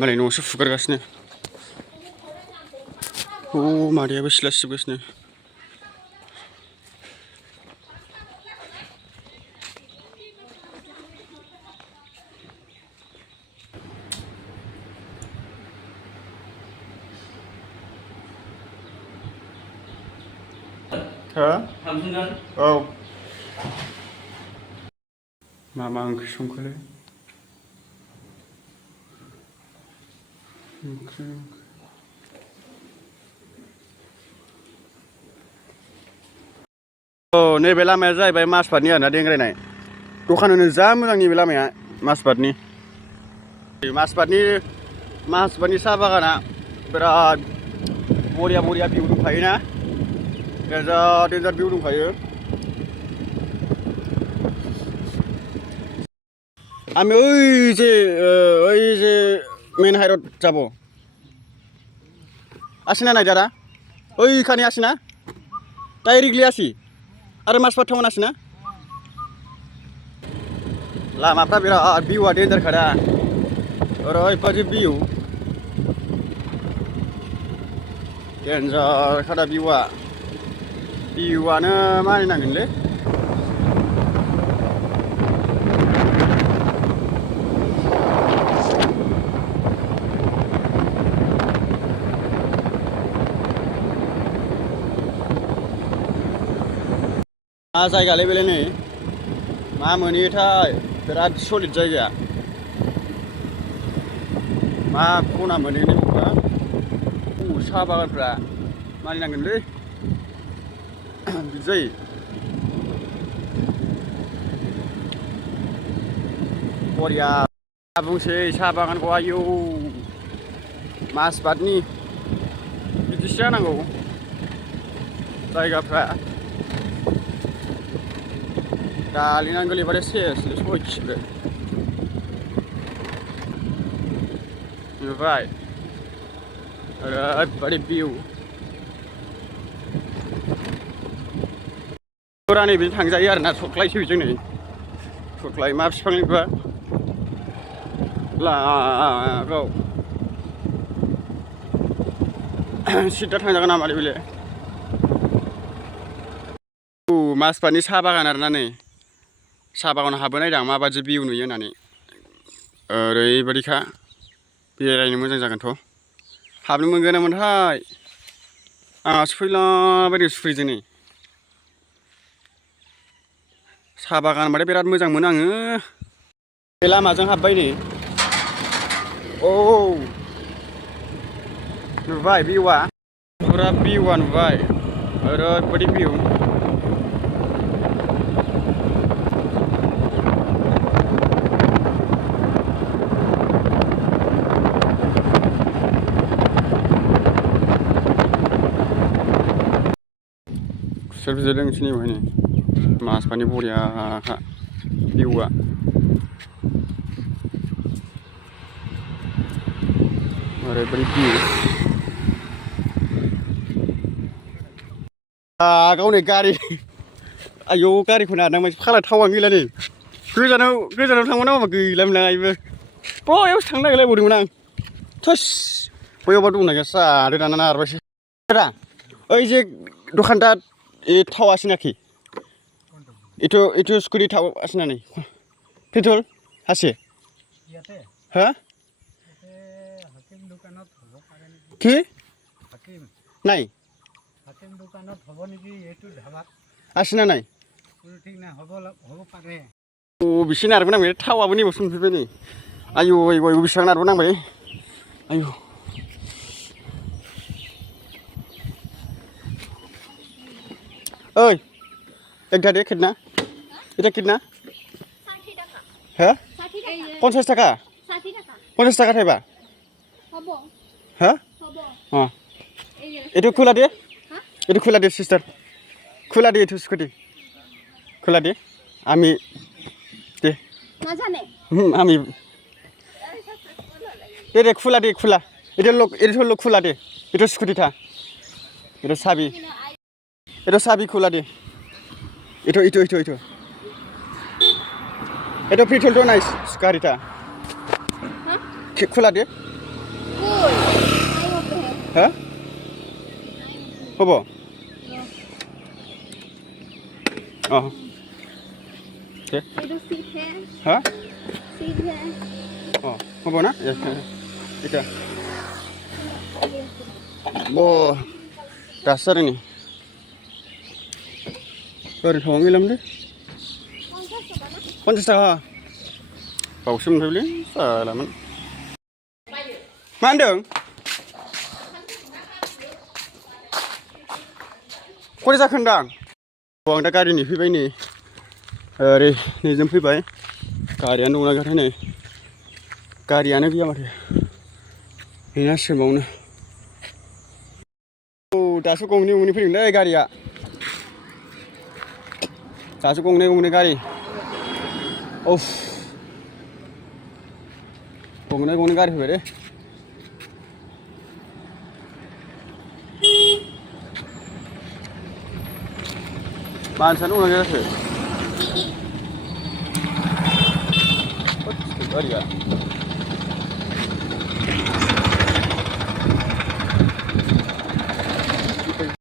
मालाय न'आवसो फुगारगासिनो मादैयाबो सिला सिबगासिनो औ मा ओंख्रि संखोलै नैबे लामाया जाहैबाय माजबाटनि आरोना देंग्रायनाय दखान होनो जा मोजां नैबे लामाया माजबाटनि साहा बागाना बिराद बरिया भिउ दंखायोना देन्जार भिउ दंखायो আমি ওই যে মেন হাইরোড যাব আসি না নাই দাদা ওইখানে আসি না ডাইরেক্টলি আসি आरो माजबाट टाउन आसि ना लामाफ्रा बिराद भिउआ डेन्जार खादा ओरैबादि भिउ डेन्जार खादा भिउआनो मानिनांगोनलै मा जायगा बेलाय नै मा मोनहैयोथाय बिराद सलिड जायगाया मा खना मोनहैनो बेबा साहा बागानफ्रा मानिनांगोनलै बिदि जायो बरिया बुंसै साहा बागानखौ आयौ माजबाटनि बिदिसो जानांगौ जायगाफ्रा Kalian geli pada ses, switch bre. Hwnbai. Ada view. Orang ni bilang tangga ya, nak suklai sih macam ni. Suklai map sepang ni lah, kau. Siapa tangga kan amari bile. Masbani sahabat kan arna ni. साहा बागान हाबोनाय दां माबादि भिउ नुयो होननानै ओरैबादिखा बेरायनो मोजां जागोनथ' हाबनो मोनगोन ना मोनथाय आंहासो फैलाबायदों सुखुयैजों नै साहा बागान होनबाथाय बिराद मोजां मोनो आङो बे लामाजों हाबबाय नै नुबाय भिउआ पुरा भिउआ नुबाय ओरैबादि भिउ Servisnya sini mana? Mas pani boriya ha view-a. Oरैबादि view. गावनि गारि आयौ गारिखौ नारनांबाय फाला थावा गैला नै गोजानाव थांनो नामा गैलामोन आंबो बयावसो थांनो नागिरलायबावदोंमोन आं थोस बयावबा दंना गैया जादो दाना नारबायसो दा ओइ जे दखानदार ये थाव आसिना की इतो स्कूटी थाव आसिना नहीं पेट्रोल हासे हाँ की नहीं आसिना नहीं ओ बिसि नारबो नांबाय थावाबो नै बसुन फैबाय नै आयौ बिसिबां नारबो नांबाय आयौ ओइ एक दा दे कितना এটা कितना 60 টাকা হ্যাঁ 60 টাকা 50 টাকা 60 টাকা 50 টাকা থাইবা হবো হ্যাঁ হবো হ্যাঁ এটা খোলা দে হ্যাঁ এটা খোলা দে সিস্টার খোলা দে এটা স্কুটি খোলা দে আমি দে না জানে আমি দে খোলা দে খোলা এটা লোক খোলা দে এটা স্কুটি থা এটা চাবি এটা চাবি খোলা দে itu itu petrol tuh nice sekali ta khula deh Ha? Apa? Oh. Okay. Itu seat hair. Ha? Seat hair. Oh, apa na? Ya. Ika. Bo. Dasar ini. Oरै थावांगैलाम दे 50 थाखा बावसो मोनफैबायलै सालामोन मा होनदों खरै जाखो होनदां आं दा गारि नेफैबाय नै ओरै नैजों फैबाय गारियानो दंना गैयाथाय नै गारियानो गैया माथो नेनांसिगोन बावनो दासो गंनै गंनै फैदोंलै गारिया दासो गंनै गंनै गारि उफ गंनै गंनै गारि फैबाय दे मानसियानो दंना गैया जाखो गारिया